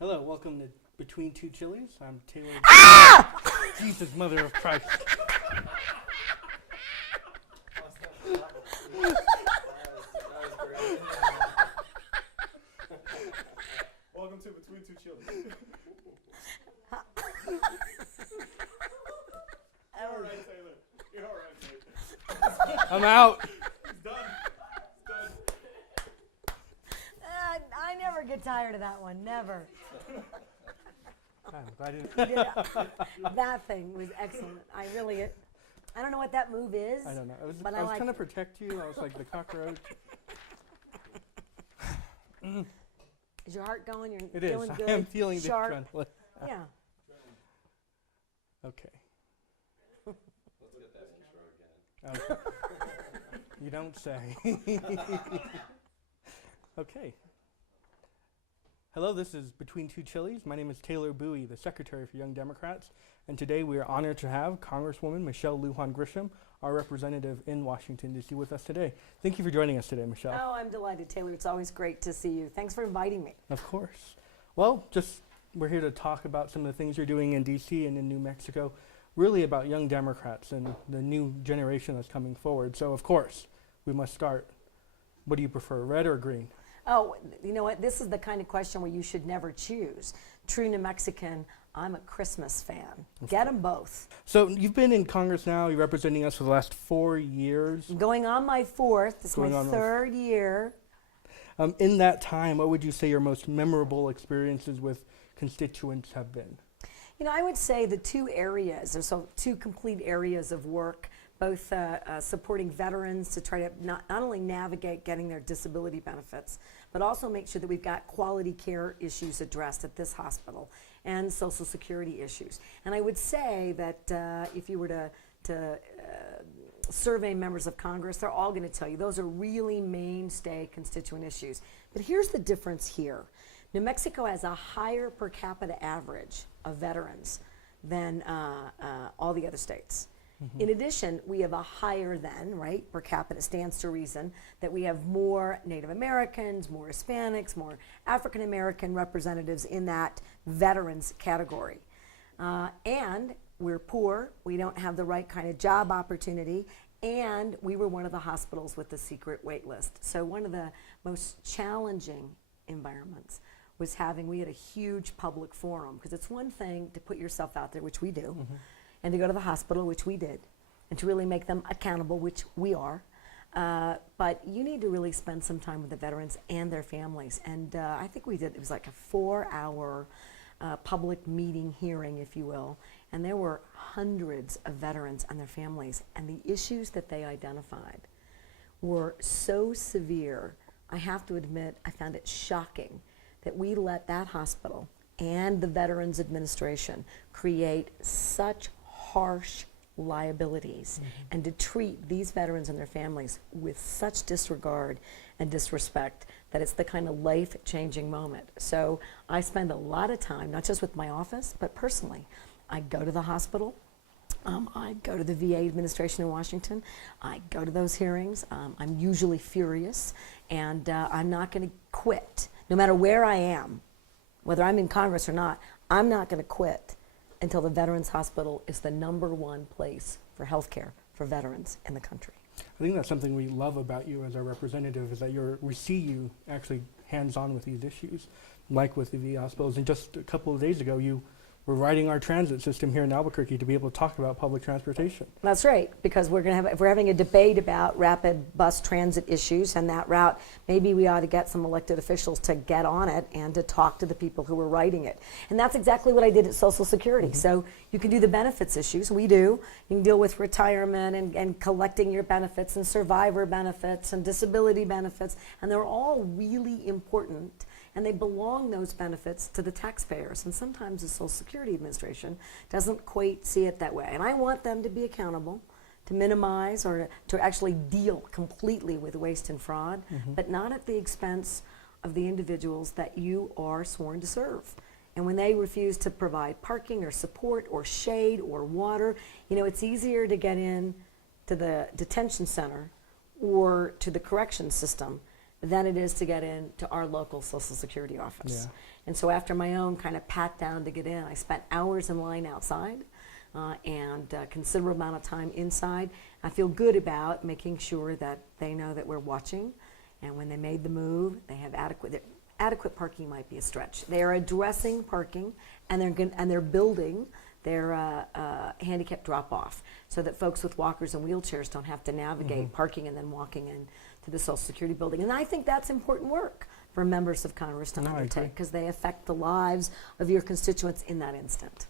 Hello, welcome to Between Two Chilies. I'm Taylor. Jesus, Mother of Christ. Welcome to Between Two Chilies. You're all right, Taylor. You're all right, Taylor. I'm out. He's done. I never get tired of that one, never. I'm glad you didn't. That thing was excellent. I don't know what that move is. I don't know. But I was like trying to it. protect you. I was like the cockroach. Is your heart going? You're It is. feeling good? I am feeling sharp. the adrenaline. Yeah. Okay. Let's get that intro again. Okay. You don't say. Okay. Hello, this is Between Two Chilies. My name is Taylor Bowie, the Secretary for Young Democrats, and today we are honored to have Congresswoman Michelle Lujan Grisham, our representative in Washington, D.C. with us today. Thank you for joining us today, Michelle. Oh, I'm delighted, Taylor. It's always great to see you. Thanks for inviting me. Of course. Well, we're here to talk about some of the things you're doing in D.C. and in New Mexico, really about young Democrats and the new generation that's coming forward. So, of course, we must start. What do you prefer, red or green? Oh, you know what? This is the kind of question where you should never choose. True New Mexican, I'm a Christmas fan. Get them both. So you've been in Congress now. You're representing us for the last 4 years. Going on my fourth. This is my third year. In that time, what would you say your most memorable experiences with constituents have been? You know, I would say the two areas, there's two complete areas of work, both supporting veterans to try to not only navigate getting their disability benefits, but also make sure that we've got quality care issues addressed at this hospital and Social Security issues. And I would say that if you were to survey members of Congress, they're all going to tell you those are really mainstay constituent issues. But here's the difference here. New Mexico has a higher per capita average of veterans than all the other states. Mm-hmm. In addition, we have a higher than, right, per capita stands to reason that we have more Native Americans, more Hispanics, more African American representatives in that veterans category. And we're poor, we don't have the right kind of job opportunity, and we were one of the hospitals with the secret wait list. So one of the most challenging environments was we had a huge public forum, because it's one thing to put yourself out there, which we do, mm-hmm. and to go to the hospital, which we did, and to really make them accountable, which we are. But you need to really spend some time with the veterans and their families. And I think we did, it was like a 4-hour public meeting hearing, if you will. And there were hundreds of veterans and their families. And the issues that they identified were so severe, I have to admit, I found it shocking that we let that hospital and the Veterans Administration create such harsh liabilities, mm-hmm. and to treat these veterans and their families with such disregard and disrespect that it's the kind of life-changing moment. So I spend a lot of time, not just with my office, but personally. I go to the hospital, I go to the VA administration in Washington, I go to those hearings, I'm usually furious, and I'm not going to quit. No matter where I am, whether I'm in Congress or not, I'm not going to quit until the Veterans Hospital is the #1 place for health care for veterans in the country. I think that's something we love about you as our representative, is that we see you actually hands-on with these issues, like with the VA hospitals. And just a couple of days ago, you were riding our transit system here in Albuquerque to be able to talk about public transportation. That's right, because if we're having a debate about rapid bus transit issues and that route, maybe we ought to get some elected officials to get on it and to talk to the people who are riding it. And that's exactly what I did at Social Security. Mm-hmm. So you can do the benefits issues, we do. You can deal with retirement and collecting your benefits and survivor benefits and disability benefits, and they're all really important. And they belong, those benefits, to the taxpayers. And sometimes the Social Security Administration doesn't quite see it that way. And I want them to be accountable, to minimize or to actually deal completely with waste and fraud, mm-hmm. but not at the expense of the individuals that you are sworn to serve. And when they refuse to provide parking or support or shade or water, you know, it's easier to get in to the detention center or to the correction system than it is to get into our local Social Security office. Yeah. And so after my own kind of pat down to get in, I spent hours in line outside and a considerable amount of time inside. I feel good about making sure that they know that we're watching, and when they made the move, they have adequate parking. Might be a stretch. They are addressing parking, and they're building their handicap drop-off so that folks with walkers and wheelchairs don't have to navigate parking and then walking in to the Social Security building. And I think that's important work for members of Congress to No, I agree. undertake, because they affect the lives of your constituents in that instant.